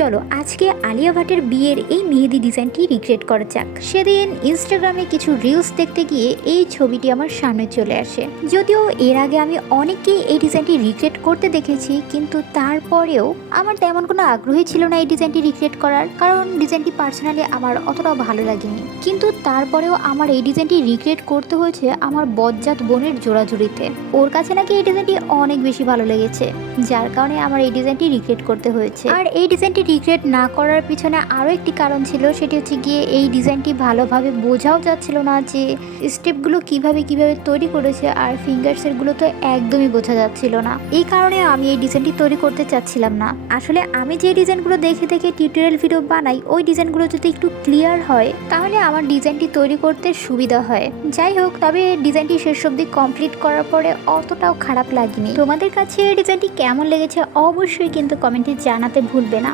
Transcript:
চলো আজকে আলিয়া ভাটের বিয়ের এই মেহেদি ডিজাইনটি রিক্রিয়েট করা যাক। সেদিন ইনস্টাগ্রামে কিছু রিলস দেখতে গিয়ে এই ছবিটি আমার সামনে চলে আসে। যদিও এর আগে আমি অনেকেই এই ডিজাইনটি রিক্রিয়েট করতে দেখেছি, কিন্তু তারপরেও আমার তেমন কোনো আগ্রহী ছিল না এই ডিজাইনটি রিক্রিয়েট করার, কারণ ডিজাইনটি পার্সোনালি আমার অতটাও ভালো লাগেনি। কিন্তু তারপরেও আমার এই ডিজাইনটি রিক্রিয়েট করতে হয়েছে আমার বজ্জাত বোনের জোড়াজুড়িতে। ওর কাছে নাকি এই ডিজাইনটি অনেক বেশি ভালো লেগেছে, যার কারণে আমার এই ডিজাইনটি রিক্রিয়েট করতে হয়েছে। আর এই ডিজাইনটি রিক্রিয়েট না করার পিছনে আরও একটি কারণ ছিল, সেটি হচ্ছে গিয়ে এই ডিজাইনটি ভালোভাবে বোঝাও যাচ্ছিল না যে স্টেপগুলো কিভাবে তৈরি করেছে, আর ফিঙ্গার্সেরগুলো তো একদমই বোঝা যাচ্ছিল না। এই কারণে আমি এই ডিজাইনটি তৈরি করতে চাচ্ছিলাম না। আসলে আমি যে ডিজাইনগুলো দেখে টিউটোরিয়াল ভিডিও বানাই, ওই ডিজাইনগুলো যদি একটু ক্লিয়ার হয় তাহলে আমার ডিজাইনটি তৈরি করতে সুবিধা হয়। যাই হোক, তবে ডিজাইনটি শেষ অবধি কমপ্লিট করার পরে অতটাও খারাপ লাগেনি। তোমাদের কাছে এই ডিজাইনটি কেমন লেগেছে অবশ্যই কিন্তু কমেন্টে জানাতে ভুলবে না।